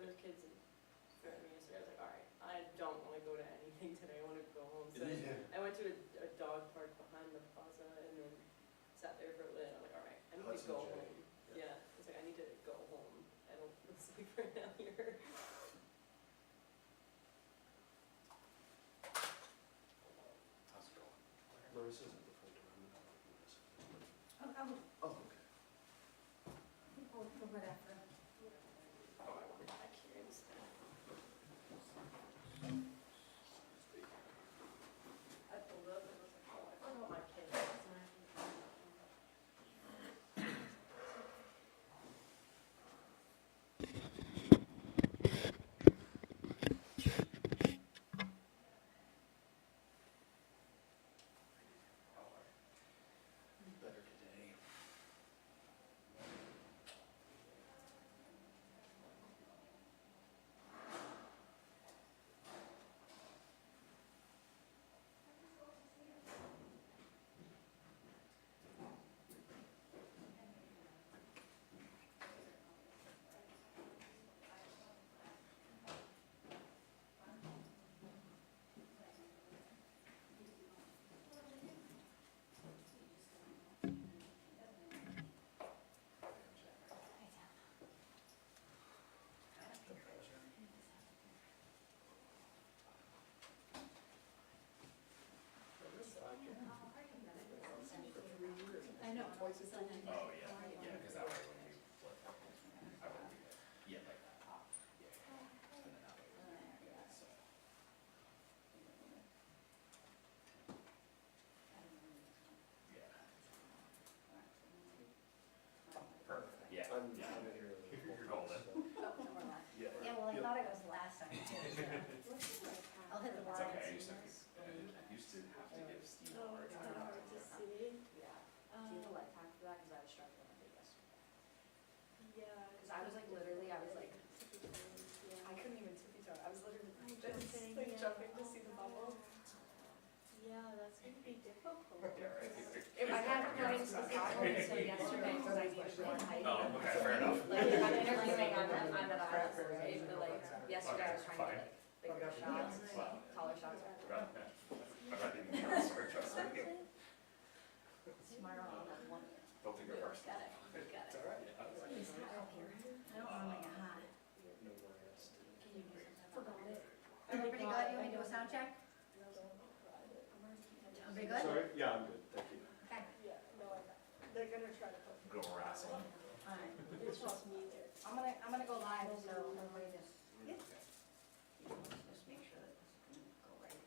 there's kids in front of me yesterday. I was like, all right, I don't want to go to anything today. I want to go home. So I went to a dog park behind the plaza and then sat there for a bit. I'm like, all right, I need to go home. Yeah, it's like I need to go home. I don't feel safe right now here. How's it going? Marissa's at the front door. Oh, okay. Over that for. Oh, I want back here instead. I pulled up and was like, oh, I forgot my kids. Better today. I know. Oh, yeah, yeah, because that way when we flip, I wouldn't be, yeah, like that. Yeah, and then that way we're good, so. Yeah. Perfect, yeah, I'm yeah. here. You're golden. Yeah. Yeah, well, I thought I was last time too, so. I'll hit the It's lines. okay, I used to have to give Steve a Oh, hard it's time. kind of hard to see. Yeah. Do you have a light time for that? Cause I was struggling with it yesterday. Yeah. Cause I was like, literally, I was like, Yeah. I couldn't even tippy toe. I was literally Just just like jumping to see the bubble. Yeah, that's gonna be difficult. Yeah, right. I had to run into the bubble so yesterday because I needed more height. Oh, okay, fair enough. Like, if I'm interviewing, I'm at a higher grade, but like, yesterday I was trying to Fine. get like bigger shots, Wow. taller shots. Right, yeah. I'm not even gonna swear, trust me. Tomorrow I'll have one. Don't think you're first. Got it, got It's it. all right. Is that up here? I don't want like a hot. No more rest. Can you do something? Forgot it. Everybody good? You want me to do a sound check? Everybody good? Sorry? Yeah, I'm good, thank you. Okay. Yeah, no, I know. They're gonna try to put, Go wrestle. Alright. it's just music. I'm gonna go live, so everybody just. Just make sure that this can go right.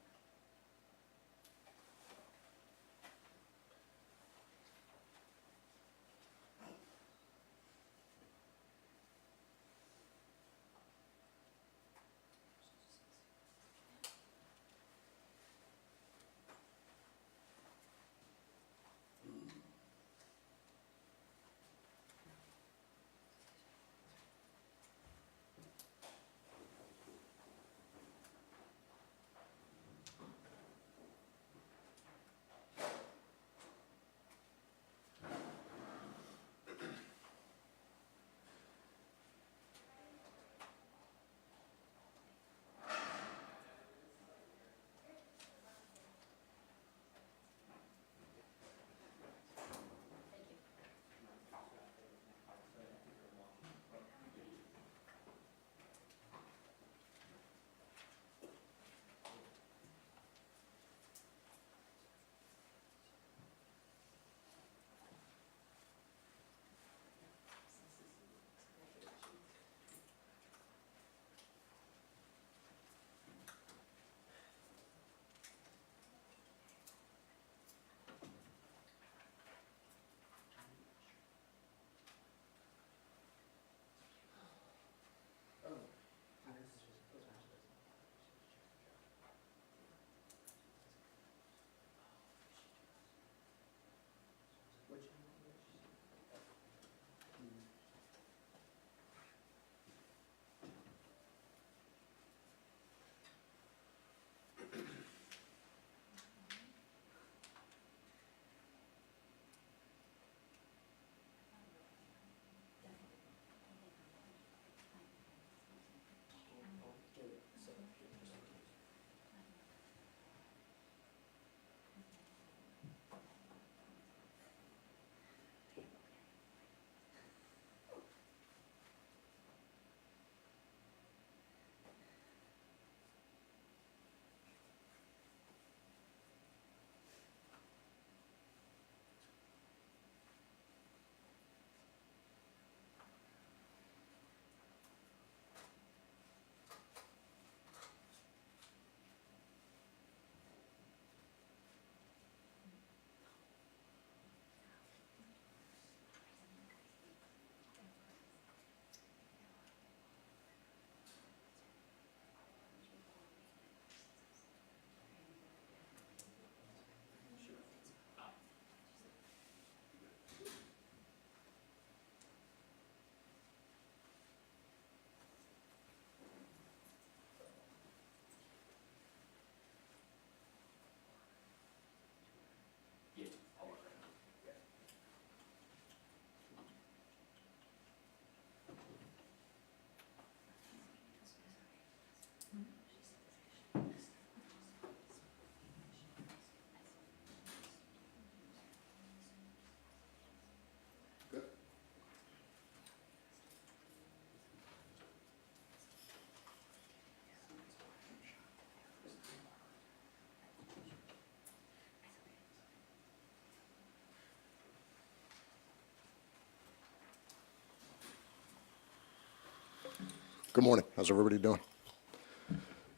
Good morning. How's everybody doing?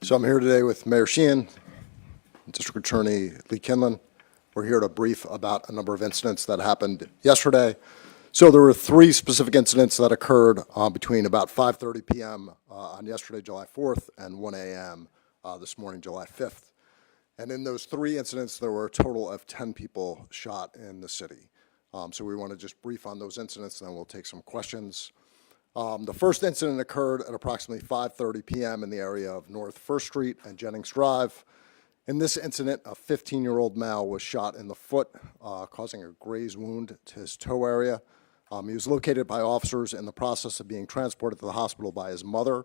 So I'm here today with Mayor Sheehan, District Attorney Lee Kinlan. We're here to brief about a number of incidents that happened yesterday. So there were 3 specific incidents that occurred between about 5:30 p.m. On yesterday, July 4th, and 1 a.m. This morning, July 5th. And in those 3 incidents, there were a total of 10 people shot in the city. So we want to just brief on those incidents, and then we'll take some questions. The first incident occurred at approximately 5:30 p.m. in the area of North First Street and Jennings Drive. In this incident, a 15-year-old male was shot in the foot, causing a graze wound to his toe area. He was located by officers in the process of being transported to the hospital by his mother.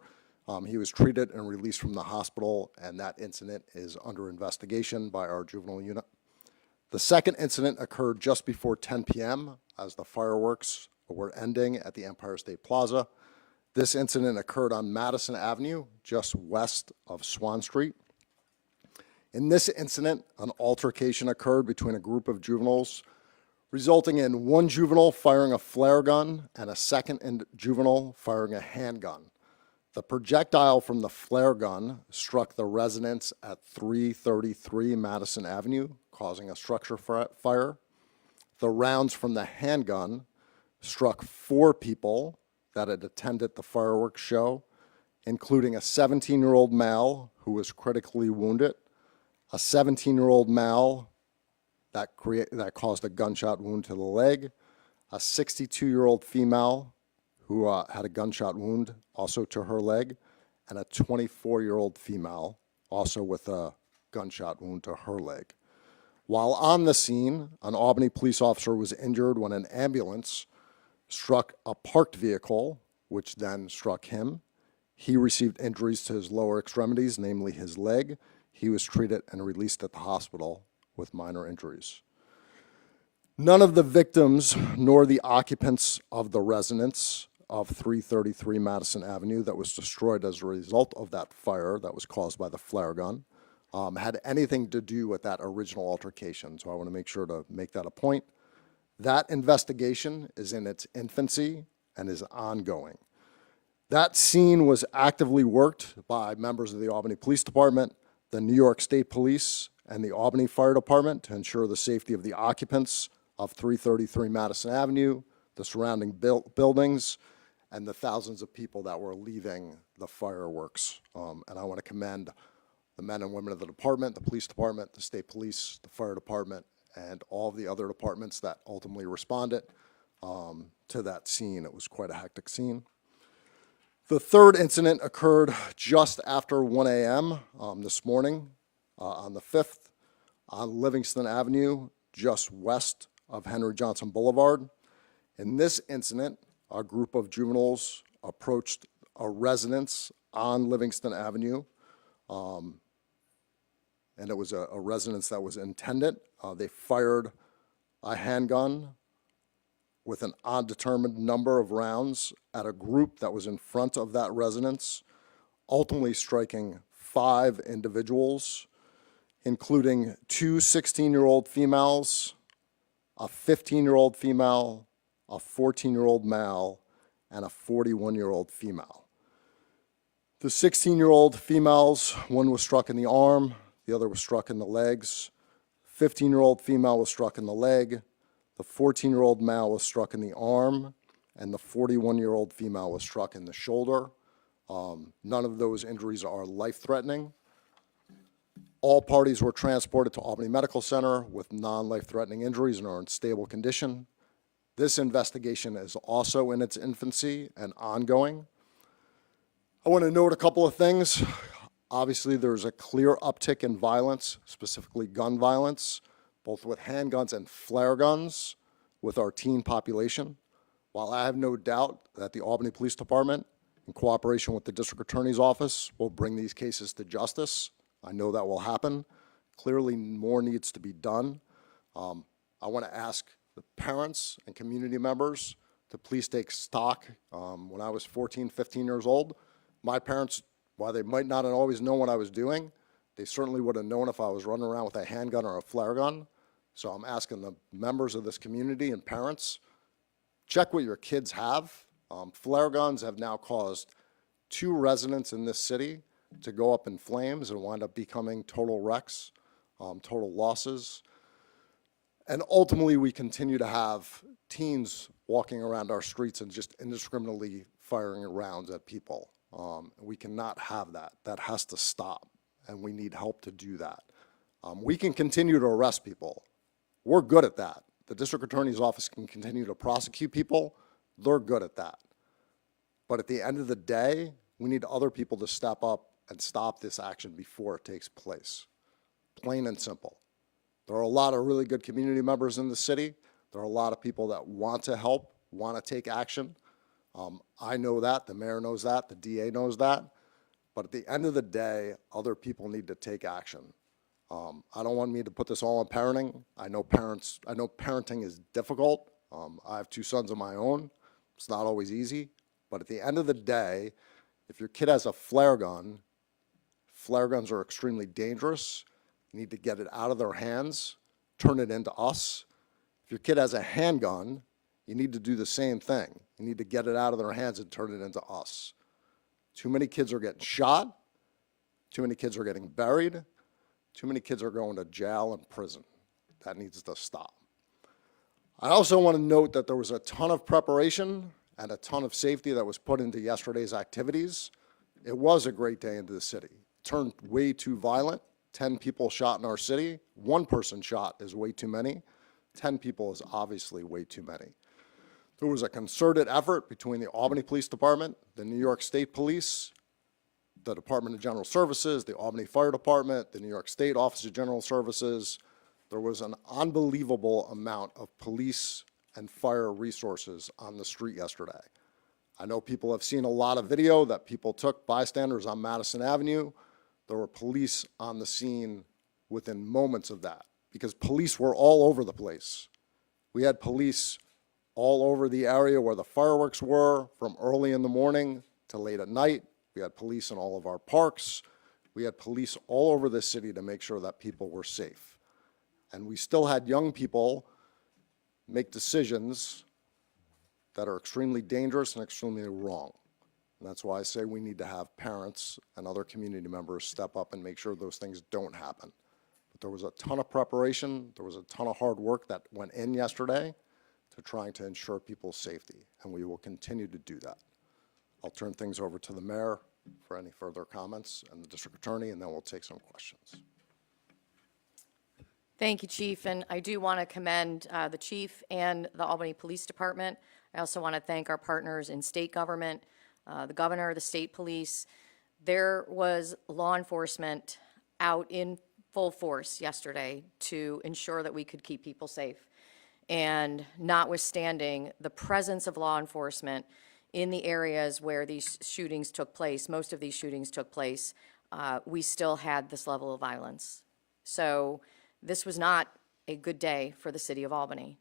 He was treated and released from the hospital, and that incident is under investigation by our juvenile unit. The second incident occurred just before 10 p.m. as the fireworks were ending at the Empire State Plaza. This incident occurred on Madison Avenue, just west of Swan Street. In this incident, an altercation occurred between a group of juveniles, resulting in one juvenile firing a flare gun and a second juvenile firing a handgun. The projectile from the flare gun struck the residence at 333 Madison Avenue, causing a structure fire. The rounds from the handgun struck 4 people that had attended the fireworks show, including a 17-year-old male who was critically wounded, a 17-year-old male that caused a gunshot wound to the leg, a 62-year-old female who had a gunshot wound also to her leg, and a 24-year-old female also with a gunshot wound to her leg. While on the scene, an Albany police officer was injured when an ambulance struck a parked vehicle, which then struck him. He received injuries to his lower extremities, namely his leg. He was treated and released at the hospital with minor injuries. None of the victims nor the occupants of the residence of 333 Madison Avenue that was destroyed as a result of that fire that was caused by the flare gun had anything to do with that original altercation. So I want to make sure to make that a point. That investigation is in its infancy and is ongoing. That scene was actively worked by members of the Albany Police Department, the New York State Police, and the Albany Fire Department to ensure the safety of the occupants of 333 Madison Avenue, the surrounding buildings, and the thousands of people that were leaving the fireworks. And I want to commend the men and women of the department, the police department, the state police, the fire department, and all of the other departments that ultimately responded to that scene. It was quite a hectic scene. The third incident occurred just after 1 a.m. This morning on the 5th on Livingston Avenue, just west of Henry Johnson Boulevard. In this incident, a group of juveniles approached a residence on Livingston Avenue, and it was a residence that was intended. They fired a handgun with an undetermined number of rounds at a group that was in front of that residence, ultimately striking 5 individuals, including 2 16-year-old females, a 15-year-old female, a 14-year-old male, and a 41-year-old female. The 16-year-old females, one was struck in the arm, the other was struck in the legs. 15-year-old female was struck in the leg. The 14-year-old male was struck in the arm, and the 41-year-old female was struck in the shoulder. None of those injuries are life-threatening. All parties were transported to Albany Medical Center with non-life-threatening injuries and are in stable condition. This investigation is also in its infancy and ongoing. I want to note a couple of things. Obviously, there's a clear uptick in violence, specifically gun violence, both with handguns and flare guns with our teen population. While I have no doubt that the Albany Police Department, in cooperation with the District Attorney's Office, will bring these cases to justice, I know that will happen. Clearly, more needs to be done. I want to ask the parents and community members to please take stock. When I was 14, 15 years old, my parents, while they might not have always known what I was doing, they certainly would have known if I was running around with a handgun or a flare gun. So I'm asking the members of this community and parents, check what your kids have. Flare guns have now caused 2 residents in this city to go up in flames and wind up becoming total wrecks, total losses. And ultimately, we continue to have teens walking around our streets and just indiscriminately firing rounds at people. We cannot have that. That has to stop, and we need help to do that. We can continue to arrest people. We're good at that. The district attorney's office can continue to prosecute people. They're good at that. But at the end of the day, we need other people to step up and stop this action before it takes place. Plain and simple. There are a lot of really good community members in the city. There are a lot of people that want to help, want to take action. I know that, the mayor knows that, the DA knows that. But at the end of the day, other people need to take action. I don't want me to put this all on parenting. I know parenting is difficult. I have 2 sons of my own. It's not always easy. But at the end of the day, if your kid has a flare guns are extremely dangerous. You need to get it out of their hands, turn it into us. If your kid has a handgun, you need to do the same thing. You need to get it out of their hands and turn it into us. Too many kids are getting shot. Too many kids are getting buried. Too many kids are going to jail and prison. That needs to stop. I also want to note that there was a ton of preparation and a ton of safety that was put into yesterday's activities. It was a great day into the city. It turned way too violent. 10 people shot in our city. 1 person shot is way too many. 10 people is obviously way too many. There was a concerted effort between the Albany Police Department, the New York State Police, the Department of General Services, the Albany Fire Department, the New York State Office of General Services. There was an unbelievable amount of police and fire resources on the street yesterday. I know people have seen a lot of video that people took, bystanders on Madison Avenue. There were police on the scene within moments of that because police were all over the place. We had police all over the area where the fireworks were from early in the morning to late at night. We had police in all of our parks. We had police all over the city to make sure that people were safe. And we still had young people make decisions that are extremely dangerous and extremely wrong. And that's why I say we need to have parents and other community members step up and make sure those things don't happen. But there was a ton of preparation, there was a ton of hard work that went in yesterday to trying to ensure people's safety, and we will continue to do that. I'll turn things over to the mayor for any further comments and the district attorney, and then we'll take some questions. Thank you, Chief, and I do want to commend the Chief and the Albany Police Department. I also want to thank our partners in state government, the governor, the state police. There was law enforcement out in full force yesterday to ensure that we could keep people safe. And notwithstanding the presence of law enforcement in the areas where these shootings took place, most of these shootings took place, we still had this level of violence. So this was not a good day for the city of Albany.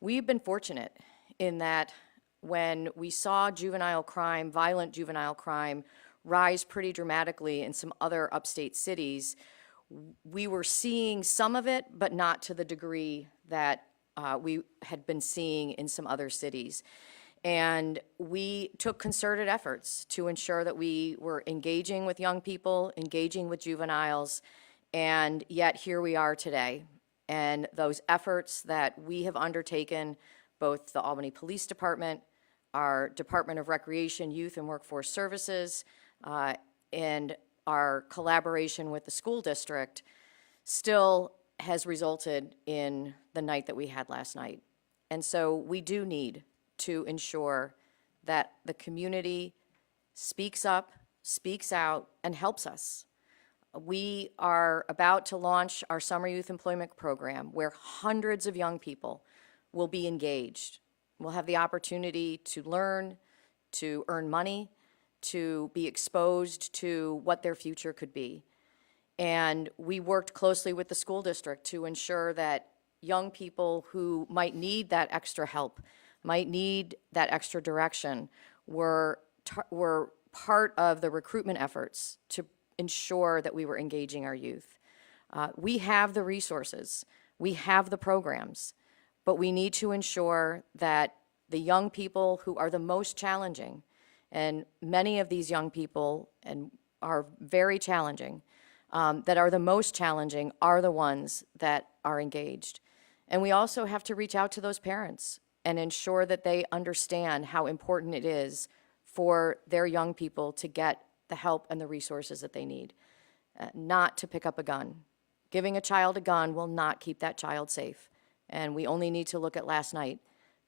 We've been fortunate in that when we saw juvenile crime, violent juvenile crime, rise pretty dramatically in some other upstate cities, we were seeing some of it, but not to the degree that we had been seeing in some other cities. And we took concerted efforts to ensure that we were engaging with young people, engaging with juveniles, and yet here we are today. And those efforts that we have undertaken, both the Albany Police Department, our Department of Recreation, Youth, and Workforce Services, and our collaboration with the school district, still has resulted in the night that we had last night. And so we do need to ensure that the community speaks up, speaks out, and helps us. We are about to launch our Summer Youth Employment Program where hundreds of young people will be engaged. We'll have the opportunity to learn, to earn money, to be exposed to what their future could be. And we worked closely with the school district to ensure that young people who might need that extra help, might need that extra direction, were part of the recruitment efforts to ensure that we were engaging our youth. We have the resources, we have the programs, but we need to ensure that the young people who are the most challenging And many of these young people and are very challenging, that are the most challenging are the ones that are engaged. And we also have to reach out to those parents and ensure that they understand how important it is for their young people to get the help and the resources that they need, not to pick up a gun. Giving a child a gun will not keep that child safe. And we only need to look at last night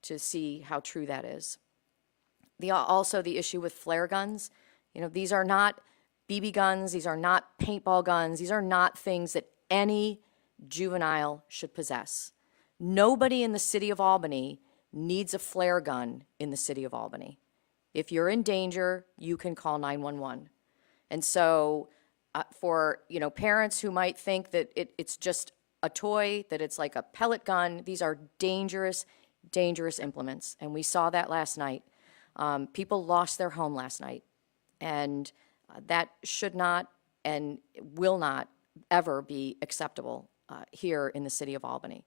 to see how true that is. Also the issue with flare guns, these are not BB guns, these are not paintball guns, these are not things that any juvenile should possess. Nobody in the city of Albany needs a flare gun in the city of Albany. If you're in danger, you can call 911. And so for parents who might think that it's just a toy, that it's like a pellet gun, these are dangerous, dangerous implements. And we saw that last night. People lost their home last night. And that should not and will not ever be acceptable here in the city of Albany.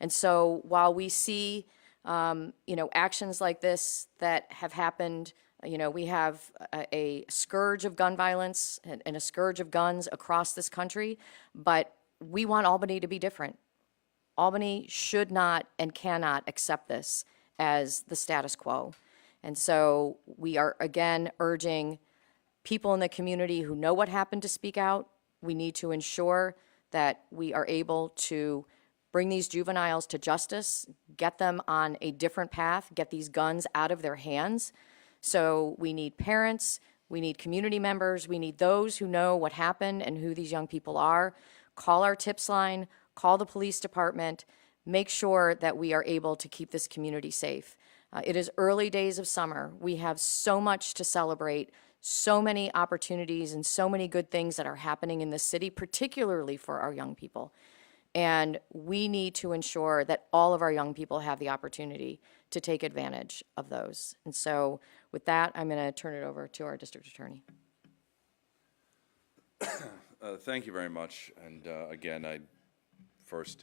And so while we see actions like this that have happened, we have a scourge of gun violence and a scourge of guns across this country, but we want Albany to be different. Albany should not and cannot accept this as the status quo. And so we are again urging people in the community who know what happened to speak out. We need to ensure that we are able to bring these juveniles to justice, get them on a different path, get these guns out of their hands. So we need parents, we need community members, we need those who know what happened and who these young people are. Call our tips line, call the police department, make sure that we are able to keep this community safe. It is early days of summer. We have so much to celebrate, so many opportunities and so many good things that are happening in the city, particularly for our young people. And we need to ensure that all of our young people have the opportunity to take advantage of those. And so with that, I'm going to turn it over to our district attorney. Thank you very much. And again, I first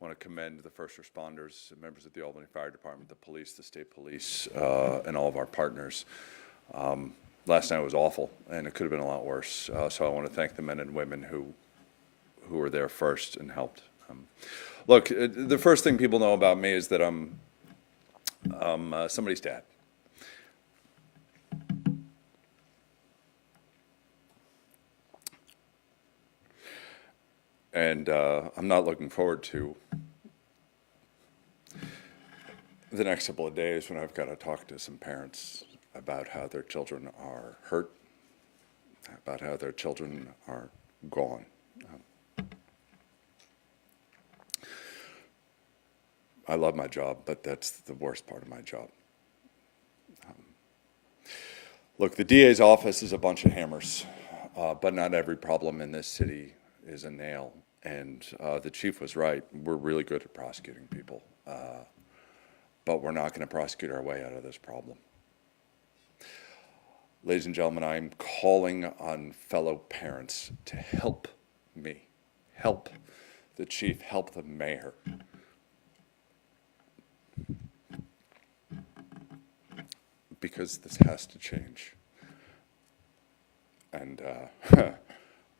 want to commend the first responders, members of the Albany Fire Department, the police, the state police, and all of our partners. Last night was awful, and it could have been a lot worse. So I want to thank the men and women who were there first and helped. Look, the first thing people know about me is that I'm somebody's dad. And I'm not looking forward to the next couple of days when I've got to talk to some parents about how their children are hurt, about how their children are gone. I love my job, but that's the worst part of my job. Look, the DA's office is a bunch of hammers, but not every problem in this city is a nail. And the chief was right. We're really good at prosecuting people, but we're not going to prosecute our way out of this problem. Ladies and gentlemen, I'm calling on fellow parents to help me, help the chief, help the mayor. Because this has to change. And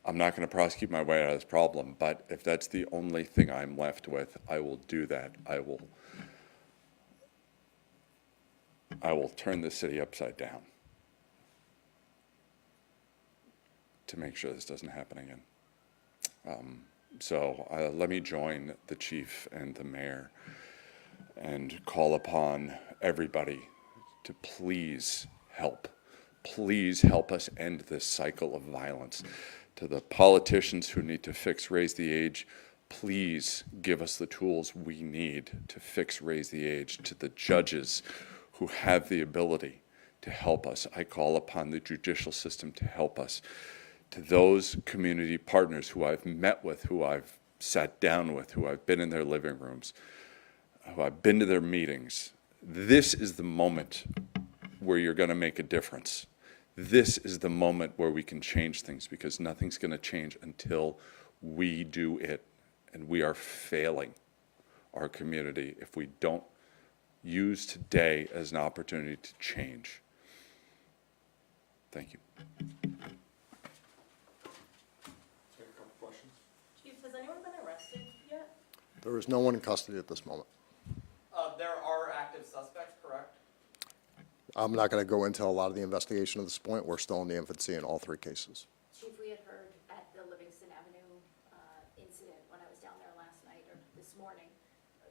I'm not going to prosecute my way out of this problem, but if that's the only thing I'm left with, I will do that. I will turn the city upside down to make sure this doesn't happen again. So let me join the chief and the mayor and call upon everybody to please help us end this cycle of violence. To the politicians who need to raise the age, please give us the tools we need to raise the age. To the judges who have the ability to help us, I call upon the judicial system to help us. To those community partners who I've met with, who I've sat down with, who I've been in their living rooms, who I've been to their meetings, this is the moment where you're going to make a difference. This is the moment where we can change things, because nothing's going to change until we do it. And we are failing our community if we don't use today as an opportunity to change. Thank you. Take a couple questions. Chief, has anyone been arrested yet? There is no one in custody at this moment. There are active suspects, correct? I'm not going to go into a lot of the investigation at this point. We're still in the infancy in all three cases. Chief, we had heard at the Livingston Avenue incident when I was down there last night or this morning,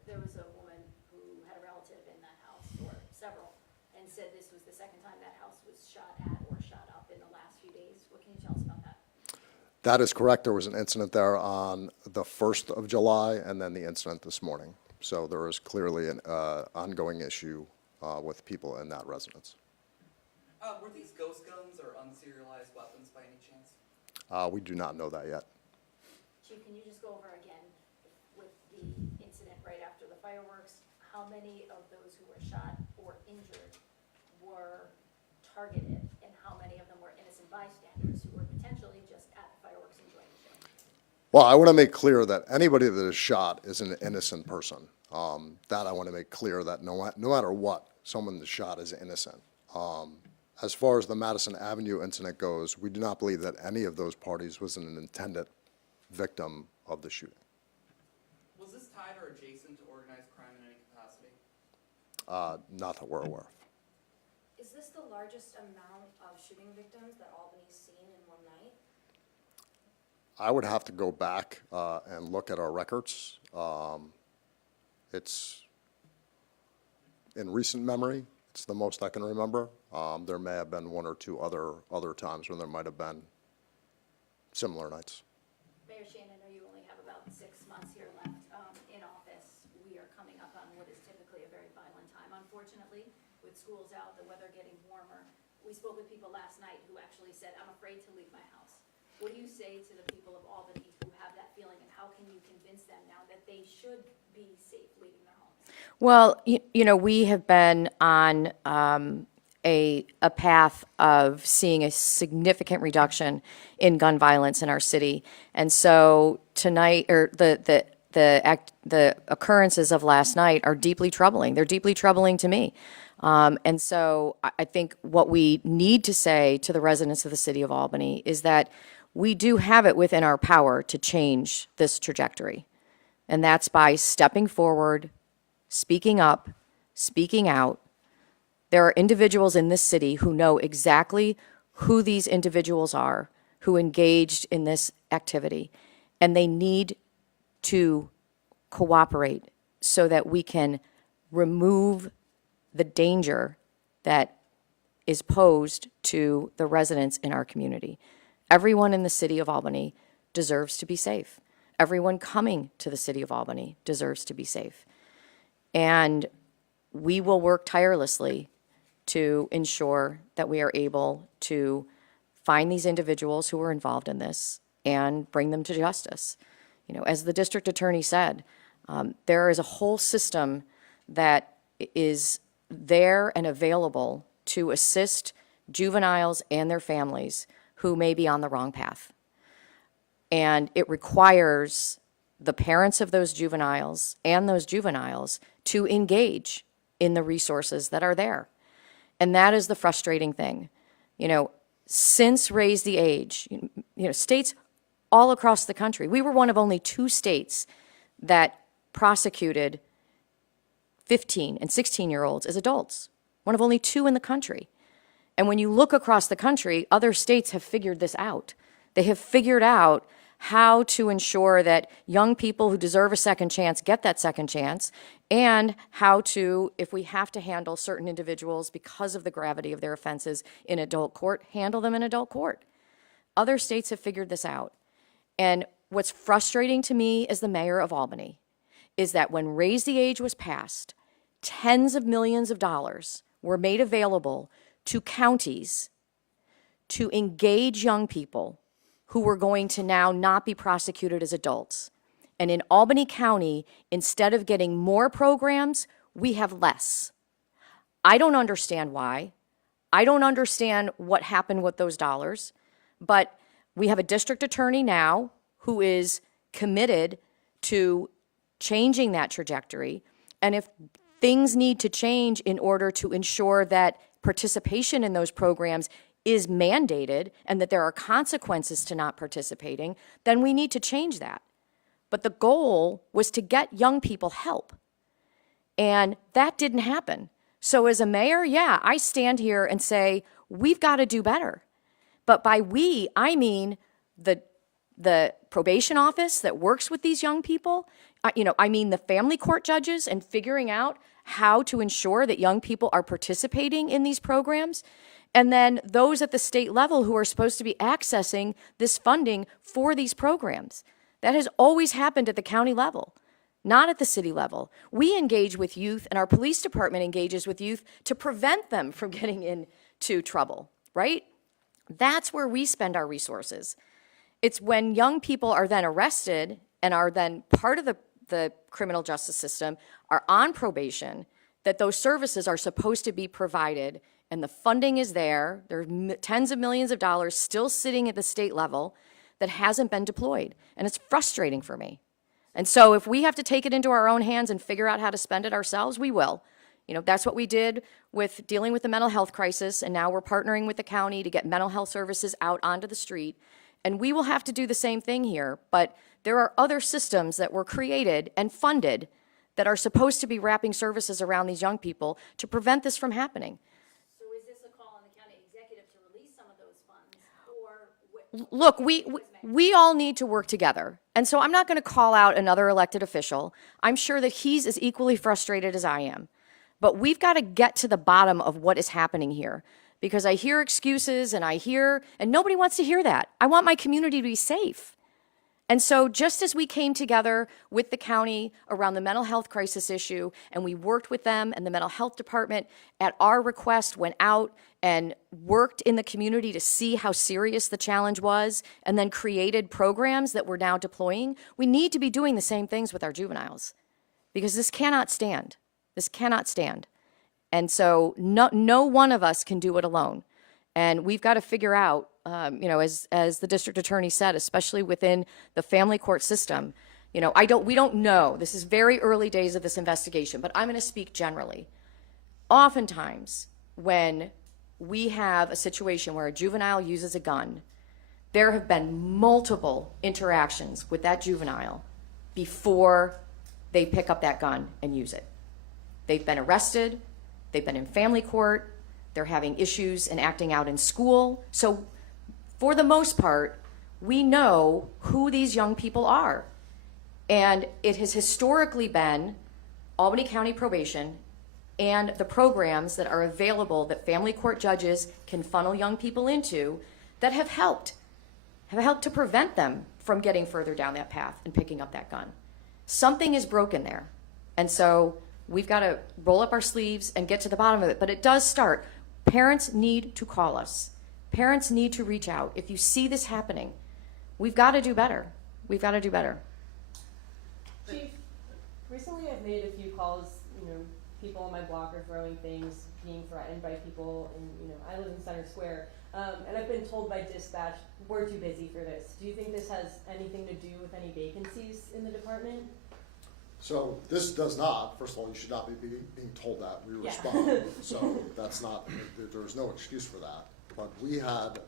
there was a woman who had a relative in that house, or several, and said this was the second time that house was shot at or shot up in the last few days. What can you tell us about that? That is correct. There was an incident there on the 1st of July and then the incident this morning. So there is clearly an ongoing issue with people in that residence. Were these ghost guns or unserialized weapons by any chance? We do not know that yet. Chief, can you just go over again with the incident right after the fireworks, how many of those who were shot or injured were targeted, and how many of them were innocent bystanders who were potentially just at the fireworks enjoying the show? Well, I want to make clear that anybody that is shot is an innocent person. That I want to make clear that no matter what, someone that's shot is innocent. As far as the Madison Avenue incident goes, we do not believe that any of those parties was an intended victim of the shooting. Was this tied or adjacent to organized crime in any capacity? Not that we're aware of. Is this the largest amount of shooting victims that Albany's seen in one night? I would have to go back and look at our records. It's, in recent memory, it's the most I can remember. There may have been one or two other times when there might have been similar nights. Mayor Shane, I know you only have about 6 months here left in office. We are coming up on what is typically a very violent time, unfortunately, with schools out, the weather getting warmer. We spoke with people last night who actually said, I'm afraid to leave my house. What do you say to the people of Albany who have that feeling, and how can you convince them now that they should be safe leaving their homes? Well, you know, we have been on a path of seeing a significant reduction in gun violence in our city. And so tonight, or the occurrences of last night are deeply troubling. They're deeply troubling to me. And so I think what we need to say to the residents of the city of Albany is that we do have it within our power to change this trajectory. And that's by stepping forward, speaking up, speaking out. There are individuals in this city who know exactly who these individuals are who engaged in this activity, and they need to cooperate so that we can remove the danger that is posed to the residents in our community. Everyone in the city of Albany deserves to be safe. Everyone coming to the city of Albany deserves to be safe. And we will work tirelessly to ensure that we are able to find these individuals who were involved in this and bring them to justice. You know, as the district attorney said, there is a whole system that is there and available to assist juveniles and their families who may be on the wrong path. And it requires the parents of those juveniles and those juveniles to engage in the resources that are there. And that is the frustrating thing. You know, since Raise the Age, you know, states all across the country, we were one of only 2 states that prosecuted 15 and 16-year-olds as adults. One of only 2 in the country. And when you look across the country, other states have figured this out. They have figured out how to ensure that young people who deserve a second chance get that second chance, and how to, if we have to handle certain individuals because of the gravity of their offenses in adult court, handle them in adult court. Other states have figured this out. And what's frustrating to me as the mayor of Albany is that when Raise the Age was passed, tens of millions of dollars were made available to counties to engage young people who were going to now not be prosecuted as adults. And in Albany County, instead of getting more programs, we have less. I don't understand why. I don't understand what happened with those dollars, but we have a district attorney now who is committed to changing that trajectory. And if things need to change in order to ensure that participation in those programs is mandated and that there are consequences to not participating, then we need to change that. But the goal was to get young people help. And that didn't happen. So as a mayor, yeah, I stand here and say, we've got to do better. But by we, I mean the probation office that works with these young people. I mean the family court judges and figuring out how to ensure that young people are participating in these programs. And then those at the state level who are supposed to be accessing this funding for these programs. That has always happened at the county level, not at the city level. We engage with youth, and our police department engages with youth to prevent them from getting into trouble, right? That's where we spend our resources. It's when young people are then arrested and are then part of the criminal justice system, are on probation, that those services are supposed to be provided, and the funding is there. There are tens of millions of dollars still sitting at the state level that hasn't been deployed, and it's frustrating for me. And so if we have to take it into our own hands and figure out how to spend it ourselves, we will. That's what we did with dealing with the mental health crisis, and now we're partnering with the county to get mental health services out onto the street. And we will have to do the same thing here, but there are other systems that were created and funded that are supposed to be wrapping services around these young people to prevent this from happening. So is this a call on the county executive to release some of those funds, or? Look, we all need to work together. And so I'm not going to call out another elected official. I'm sure that he's as equally frustrated as I am. But we've got to get to the bottom of what is happening here. Because I hear excuses and and nobody wants to hear that. I want my community to be safe. And so just as we came together with the county around the mental health crisis issue, and we worked with them, and the mental health department at our request went out and worked in the community to see how serious the challenge was, and then created programs that we're now deploying, we need to be doing the same things with our juveniles. Because this cannot stand. This cannot stand. And so no one of us can do it alone. And we've got to figure out, as the district attorney said, especially within the family court system, we don't know. This is very early days of this investigation, but I'm going to speak generally. Oftentimes, when we have a situation where a juvenile uses a gun, there have been multiple interactions with that juvenile before they pick up that gun and use it. They've been arrested. They've been in family court. They're having issues and acting out in school. So for the most part, we know who these young people are. And it has historically been Albany County Probation and the programs that are available that family court judges can funnel young people into that have helped to prevent them from getting further down that path and picking up that gun. Something is broken there. And so we've got to roll up our sleeves and get to the bottom of it. But it does start. Parents need to call us. Parents need to reach out. If you see this happening, we've got to do better. We've got to do better. Chief, recently I've made a few calls, people on my block are throwing things, being threatened by people, and I live in Center Square, and I've been told by dispatch, we're too busy for this. Do you think this has anything to do with any vacancies in the department? So this does not, first of all, you should not be being told that. We respond. So that's not, there's no excuse for that. But we had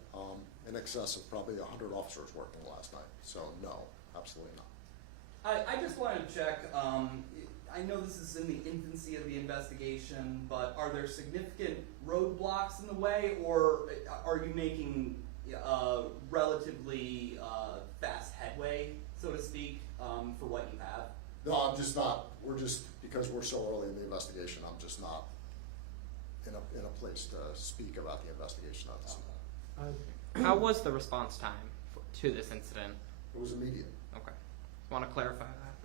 in excess of probably 100 officers working last night. So no, absolutely not. I just wanted to check, I know this is in the infancy of the investigation, but are there significant roadblocks in the way, or are you making relatively fast headway, so to speak, for what you have? No, I'm just not, because we're so early in the investigation, I'm just not in a place to speak about the investigation at this moment. How was the response time to this incident? It was immediate. Okay. Just want to clarify that.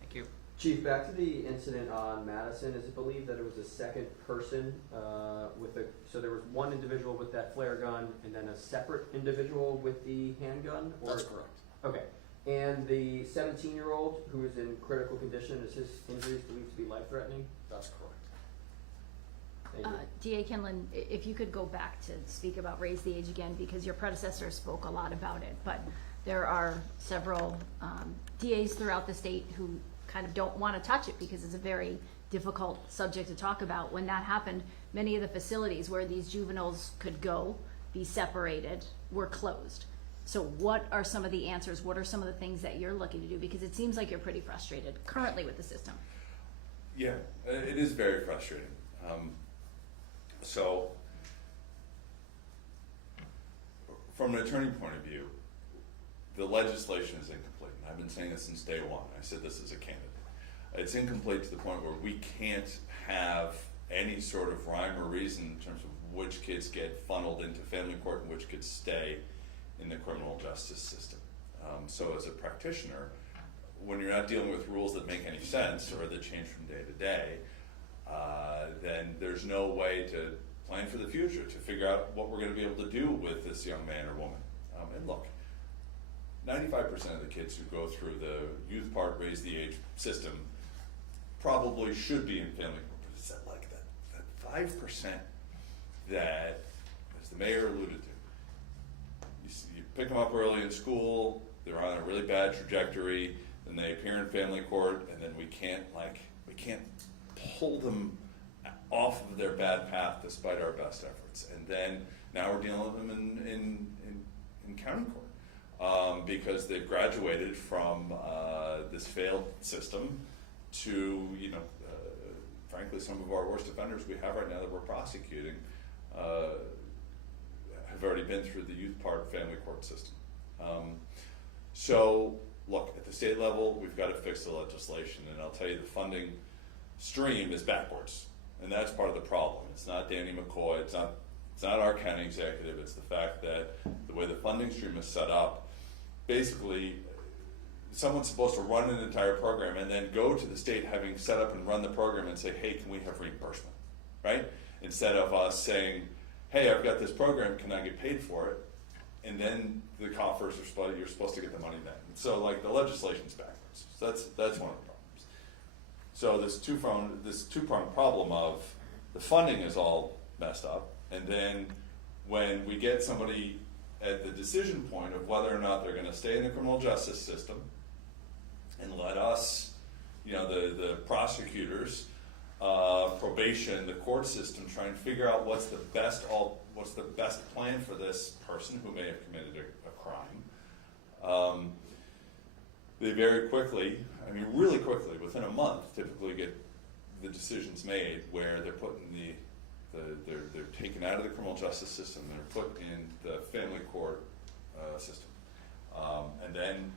Thank you. Chief, back to the incident on Madison, is it believed that it was a second person so there was one individual with that flare gun and then a separate individual with the handgun? That's correct. Okay. And the 17-year-old who is in critical condition, is his injuries believed to be life-threatening? That's correct. Thank you. DA Kinlan, if you could go back to speak about raise the age again, because your predecessor spoke a lot about it, but there are several DAs throughout the state who kind of don't want to touch it because it's a very difficult subject to talk about. When that happened, many of the facilities where these juveniles could go be separated were closed. So what are some of the answers? What are some of the things that you're looking to do? Because it seems like you're pretty frustrated currently with the system. Yeah, it is very frustrating. So, from an attorney point of view, the legislation is incomplete. And I've been saying this since day one. I said this as a candidate. It's incomplete to the point where we can't have any sort of rhyme or reason in terms of which kids get funneled into family court and which kids stay in the criminal justice system. So as a practitioner, when you're not dealing with rules that make any sense or that change from day to day, then there's no way to plan for the future, to figure out what we're going to be able to do with this young man or woman. And look, 95% of the kids who go through the youth part, raise the age system probably should be in family court. But it's that 5% that, as the mayor alluded to, you pick them up early in school, they're on a really bad trajectory, then they appear in family court, and then we can't pull them off of their bad path despite our best efforts. And then now we're dealing with them in county court because they've graduated from this failed system to, frankly, some of our worst offenders we have right now that we're prosecuting have already been through the youth part family court system. So, look, at the state level, we've got to fix the legislation, and I'll tell you the funding stream is backwards, and that's part of the problem. It's not Danny McCoy, it's not our county executive, it's the fact that the way the funding stream is set up, basically, someone's supposed to run an entire program and then go to the state having set up and run the program and say, hey, can we have reimbursement, right? Instead of us saying, hey, I've got this program, can I get paid for it? And then the coffers are you're supposed to get the money then. So like the legislation's backwards. So that's one of the problems. So this two-pronged problem of the funding is all messed up, and then when we get somebody at the decision point of whether or not they're going to stay in the criminal justice system and let us, the prosecutors, probation, the court system, try and figure out what's the best plan for this person who may have committed a crime. They very quickly, really quickly, within a month, typically get the decisions made where they're put in they're taken out of the criminal justice system, they're put in the family court system. And then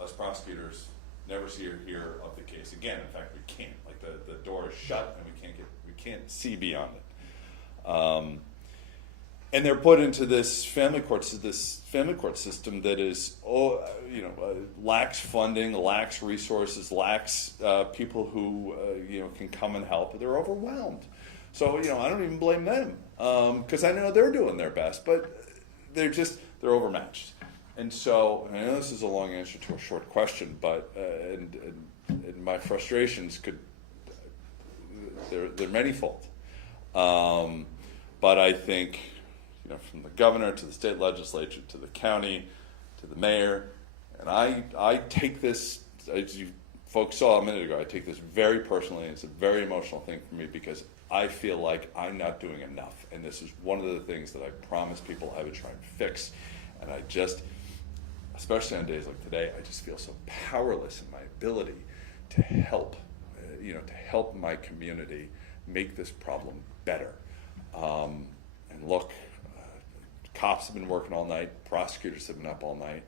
us prosecutors never see or hear of the case again. In fact, we can't. Like the door is shut, and we can't see beyond it. And they're put into this family court system that is, lacks funding, lacks resources, lacks people who can come and help. They're overwhelmed. So I don't even blame them because I know they're doing their best, but they're overmatched. And so I know this is a long answer to a short question, but and my frustrations they're manifold. But I think from the governor to the state legislature to the county to the mayor, and I take this, as you folks saw a minute ago, I take this very personally, and it's a very emotional thing for me because I feel like I'm not doing enough, and this is one of the things that I promise people I would try and fix, and I just, especially on days like today, I just feel so powerless in my ability to help, to help my community make this problem better. And look, cops have been working all night, prosecutors have been up all night,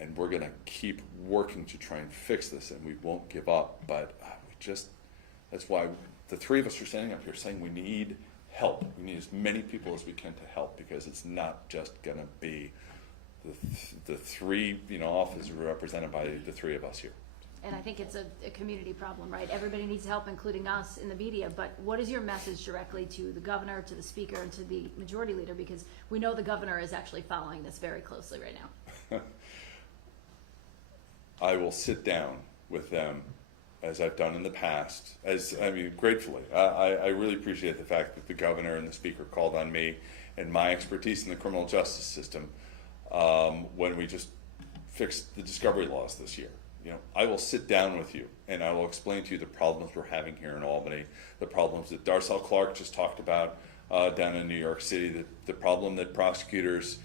and we're gonna keep working to try and fix this, and we won't give up, but that's why the three of us are standing up here saying we need help. We need as many people as we can to help, because it's not just gonna be the three officers represented by the three of us here. And I think it's a community problem, right? Everybody needs help, including us in the media, but what is your message directly to the governor, to the speaker, and to the majority leader? Because we know the governor is actually following this very closely right now. I will sit down with them, as I've done in the past, gratefully. I really appreciate the fact that the governor and the speaker called on me and my expertise in the criminal justice system when we just fixed the discovery laws this year. I will sit down with you and I will explain to you the problems we're having here in Albany, the problems that Darcel Clark just talked about, down in New York City. The problem that prosecutors,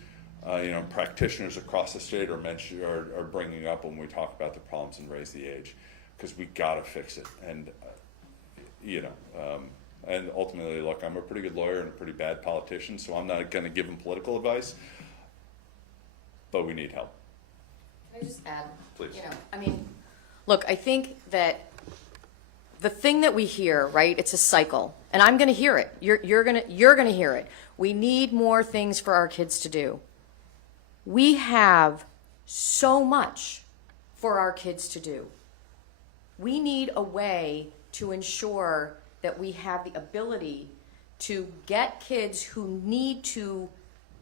practitioners across the state are bringing up when we talk about the problems and raise the age, because we gotta fix it. And and ultimately, look, I'm a pretty good lawyer and a pretty bad politician, so I'm not gonna give them political advice, but we need help. Can I just add? Please. Look, I think that the thing that we hear, right, it's a cycle, and I'm gonna hear it. You're gonna hear it. We need more things for our kids to do. We have so much for our kids to do. We need a way to ensure that we have the ability to get kids who need to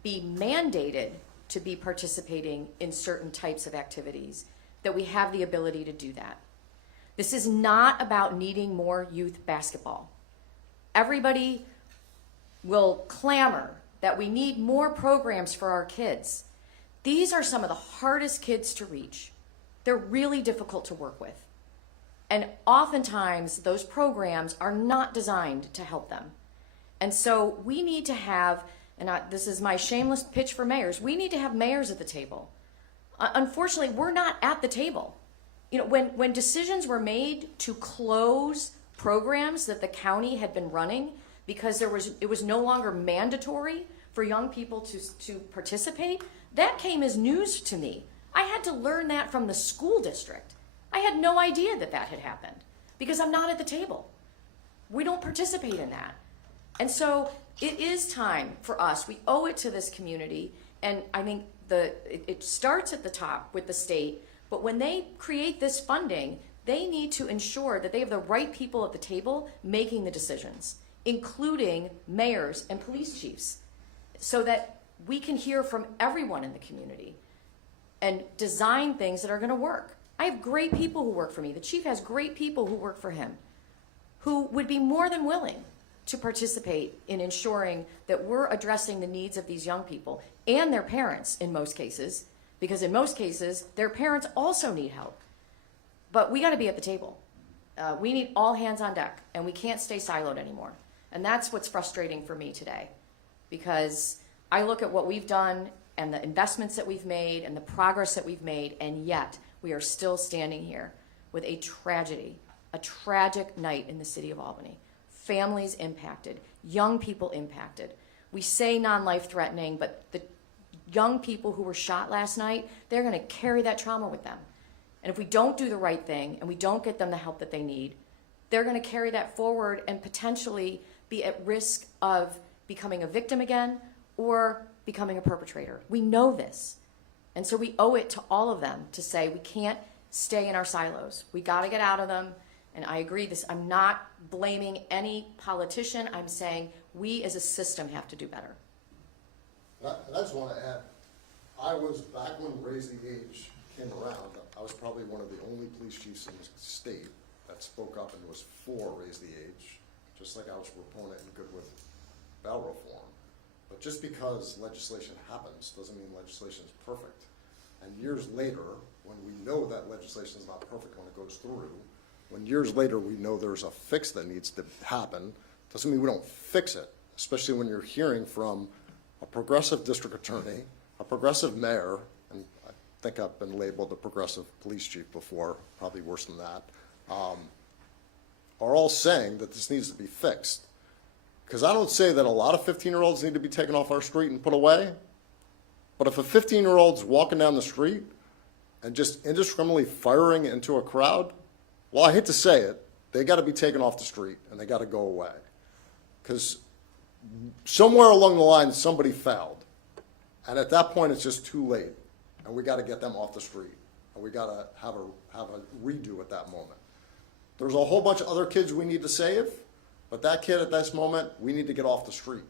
be mandated to be participating in certain types of activities, that we have the ability to do that. This is not about needing more youth basketball. Everybody will clamor that we need more programs for our kids. These are some of the hardest kids to reach. They're really difficult to work with. And oftentimes, those programs are not designed to help them. And so we need to have, this is my shameless pitch for mayors, we need to have mayors at the table. Unfortunately, we're not at the table. When decisions were made to close programs that the county had been running because it was no longer mandatory for young people to participate, that came as news to me. I had to learn that from the school district. I had no idea that had happened because I'm not at the table. We don't participate in that. And so it is time for us. We owe it to this community. And I think it starts at the top with the state, but when they create this funding, they need to ensure that they have the right people at the table making the decisions, including mayors and police chiefs, so that we can hear from everyone in the community and design things that are going to work. I have great people who work for me. The chief has great people who work for him who would be more than willing to participate in ensuring that we're addressing the needs of these young people and their parents in most cases, because in most cases, their parents also need help. But we got to be at the table. We need all hands on deck, and we can't stay siloed anymore. And that's what's frustrating for me today, because I look at what we've done and the investments that we've made and the progress that we've made, and yet we are still standing here with a tragedy, a tragic night in the city of Albany. Families impacted, young people impacted. We say non-life threatening, but the young people who were shot last night, they're going to carry that trauma with them. And if we don't do the right thing and we don't get them the help that they need, they're going to carry that forward and potentially be at risk of becoming a victim again or becoming a perpetrator. We know this. And so we owe it to all of them to say we can't stay in our silos. We got to get out of them. And I agree, I'm not blaming any politician. I'm saying we as a system have to do better. And I just want to add, I was, back when Raise the Age came around, I was probably one of the only police chiefs in the state that spoke up and was for Raise the Age, just like I was a proponent and good with bail reform. But just because legislation happens doesn't mean legislation is perfect. And years later, when we know that legislation is not perfect when it goes through, when years later we know there's a fix that needs to happen, doesn't mean we don't fix it, especially when you're hearing from a progressive district attorney, a progressive mayor, and I think I've been labeled a progressive police chief before, probably worse than that, are all saying that this needs to be fixed. Because I don't say that a lot of 15-year-olds need to be taken off our street and put away, but if a 15-year-old's walking down the street and just indiscriminately firing into a crowd, well, I hate to say it, they got to be taken off the street and they got to go away. Because somewhere along the line, somebody failed. And at that point, it's just too late. And we got to get them off the street. And we got to have a redo at that moment. There's a whole bunch of other kids we need to save, but that kid at this moment, we need to get off the street.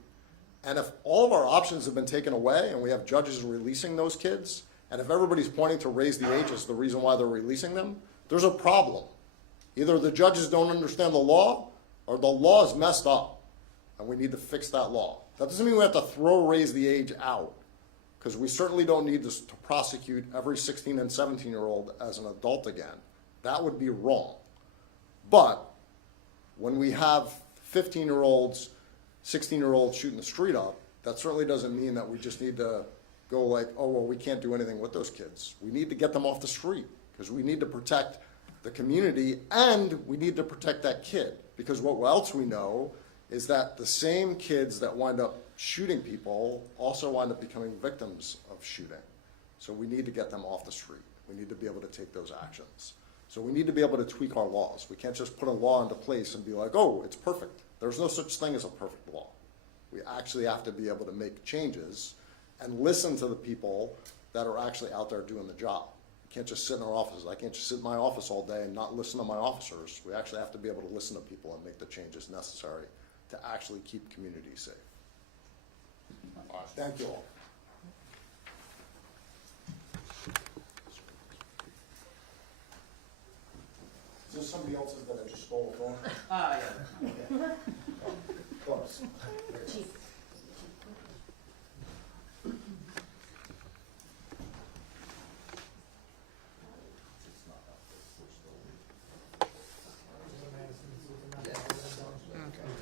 And if all of our options have been taken away and we have judges releasing those kids, and if everybody's pointing to Raise the Age as the reason why they're releasing them, there's a problem. Either the judges don't understand the law or the law is messed up, and we need to fix that law. That doesn't mean we have to throw Raise the Age out, because we certainly don't need to prosecute every 16 and 17-year-old as an adult again. That would be wrong. But when we have 15-year-olds 16-year-old shooting the street up, that certainly doesn't mean that we just need to go like, oh, well, we can't do anything with those kids. We need to get them off the street because we need to protect the community and we need to protect that kid. Because what else we know is that the same kids that wind up shooting people also wind up becoming victims of shooting. So we need to get them off the street. We need to be able to take those actions. So we need to be able to tweak our laws. We can't just put a law into place and be like, oh, it's perfect. There's no such thing as a perfect law. We actually have to be able to make changes and listen to the people that are actually out there doing the job. We can't just sit in our offices. I can't just sit in my office all day and not listen to my officers. We actually have to be able to listen to people and make the changes necessary to actually keep communities safe. All right, thank you all. Is this somebody else's that I just stole from? Yeah. Close.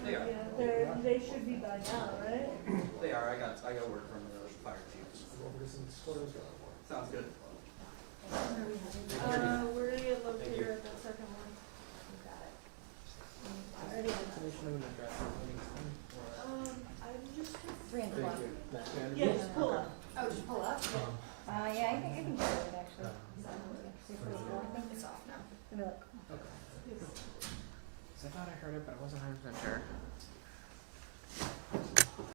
They are. They should be by now, right? They are. I got word from the fire chief. Sounds good. We're gonna get located at that second one. Got it. I already did that. I'm just. 3 o'clock. Yeah, just pull up. Oh, just pull up? Yeah, I think do it actually. I think it's off now. Give me like. I thought I heard it, but I wasn't 100% sure.